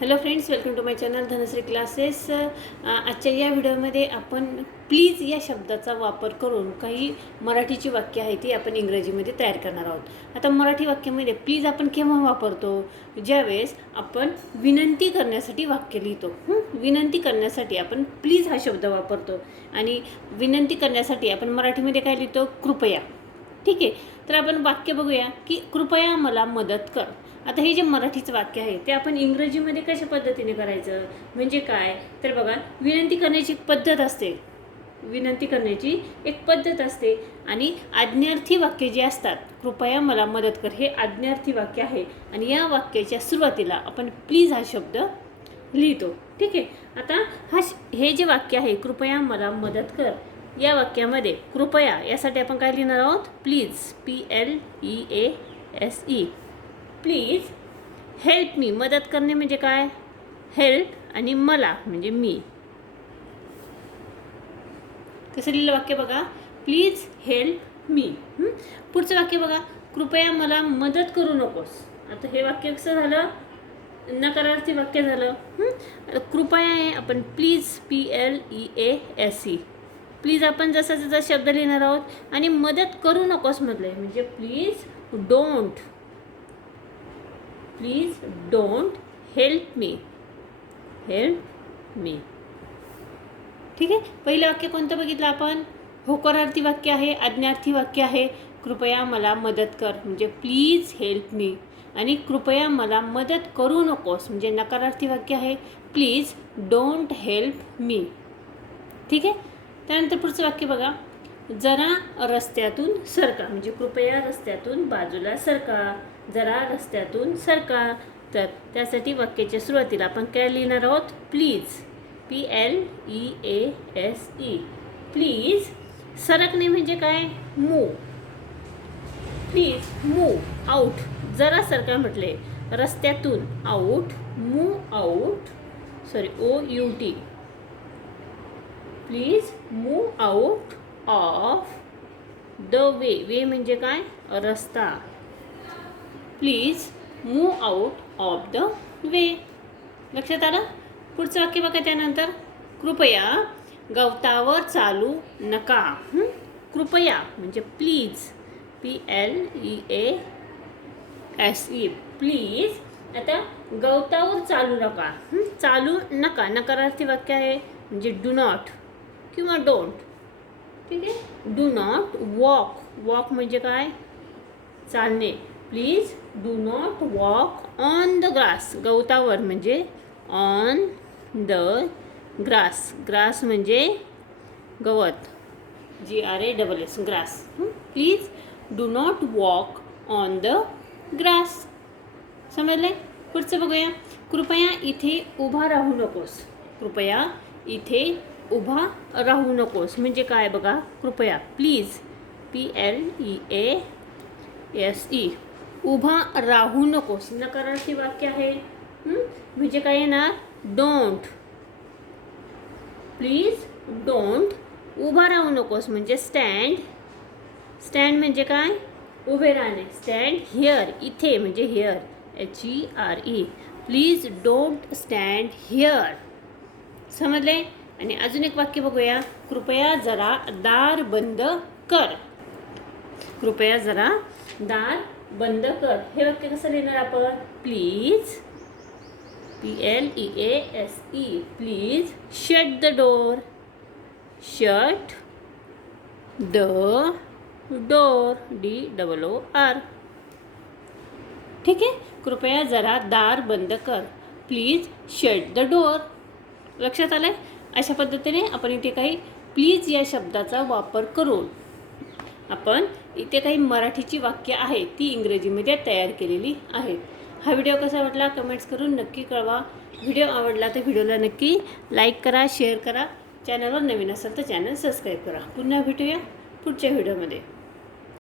Hello friends welcome to my channel Dhanashree classes आजच्या या व्हिडिओमध्ये आपण प्लीज या शब्दाचा वापर करून काही मराठीची वाक्य आहे ती आपण इंग्रजीमध्ये तयार करणार आहोत. आता मराठी वाक्यामध्ये प्लीज आपण केव्हा वापरतो? ज्यावेळेस आपण विनंती करण्यासाठी वाक्य लिहितो. विनंती करण्यासाठी आपण प्लीज हा शब्द वापरतो. आणि विनंती करण्यासाठी आपण मराठीमध्ये काय लिहितो? कृपया. ठीक आहे. तर आपण वाक्य बघूया की कृपया मला मदत कर. आता हे जे मराठीचं वाक्य आहे ते आपण इंग्रजीमध्ये कशा पद्धतीने करायचं? म्हणजे काय? तर बघा विनंती करण्याची एक पद्धत असते. विनंती करण्याची एक पद्धत असते. आणि आज्ञार्थी वाक्य जे असतात कृपया मला मदत कर हे आज्ञार्थी वाक्य आहे. आणि या वाक्याच्या सुरुवातीला आपण प्लीज हा शब्द लिहितो. ठीक आहे? आता हा श- हे जे वाक्य आहे कृपया मला मदत कर या वाक्यामध्ये कृपया यासाठी आपण काय लिहिणार आहोत? Please P L E A S E please help me मदत करणे म्हणजे काय? हेल्प आणि मला म्हणजे मी. कसं लिहिलं वाक्य बघा? प्लीज हेल्प मी पुढचं वाक्य बघा. कृपया मला मदत करू नकोस. आता हे वाक्य कसं झालं? नकारार्थी वाक्य झालं. कृपया आहे आपण. Please P L E A S E please आपण जसा जसा शब्द लिहिणार आहोत आणि मदत करू नकोस म्हटलंय. म्हणजे please don't. Please don't help me. Help me. ठीक आहे? पहिलं वाक्य कोणतं बघितलं आपण? होकारार्थी वाक्य आहे आज्ञार्थी वाक्य आहे. कृपया मला मदत कर. म्हणजे प्लीज हेल्प मी. आणि कृपया मला मदत करू नकोस. म्हणजे नकारार्थी वाक्य आहे. Please don't help me. ठीक आहे? त्यानंतर पुढचं वाक्य बघा. जरा रस्त्यातून सरका. म्हणजे कृपया रस्त्यातून बाजूला सरका. जरा रस्त्यातून सरका. तर त्यासाठी वाक्याच्या सुरुवातीला आपण काय लिहिणार आहोत? Please P L E A S E please सरकणे म्हणजे काय? मूव प्लीज मूव आऊट जरा सरका म्हटले. रस्त्यातून out move out sorry O U T please move out of the way way म्हणजे काय? रस्ता. Please move out of the way लक्षात आलं? पुढचं वाक्य बघा त्यानंतर. कृपया गवतावर चालू नका. कृपया म्हणजे please P L E A S E please आता गवतावर चालू नका. चालू नका. नकारार्थी वाक्य आहे. म्हणजे डू नॉट किंवा डोंट ठीक आहे? डू नॉट वॉक वॉक म्हणजे काय? चालणे. Please do not walk on the grass गवतावर म्हणजे ऑन द ग्रास ग्रास म्हणजे गवत. G R A double S grass please do not walk on the grass समजले पुढचं बघूया. कृपया इथे उभा राहू नकोस. कृपया इथे उभा राहू नकोस. म्हणजे काय बघा? कृपया. Please P L E A S E उभा राहू नकोस. नकारार्थी वाक्य आहे? म्हणजे काय येणार? डोंट प्लीज़ डोंट उभा राहू नकोस. म्हणजे स्टँड स्टँड म्हणजे काय? उभे राहणे. स्टँड हिअर इथे म्हणजे here H E R E please don't stand here समजले? आणि अजून एक वाक्य बघूया. कृपया जरा दार बंद कर. कृपया जरा दार बंद कर. हे वाक्य कसं लिहिणार आपण? Please P L E A S E please shut the door shut the door D double O R ठीक आहे? कृपया जरा दार बंद कर. प्लीज शट द डोर लक्षात आलं आहे अशा पद्धतीने आपण इथे काही प्लीज या शब्दाचा वापर करून आपण इथे काही मराठीची वाक्य आहेत ती इंग्रजीमध्ये तयार केलेली आहेत हा व्हिडिओ कसा वाटला कमेंट्स करून नक्की कळवा. व्हिडिओ आवडला तर व्हिडिओला नक्की लाईक करा शेअर करा. चॅनलवर नवीन असेल तर चॅनल सबस्क्राईब करा. पुन्हा भेटूया पुढच्या व्हिडिओमध्ये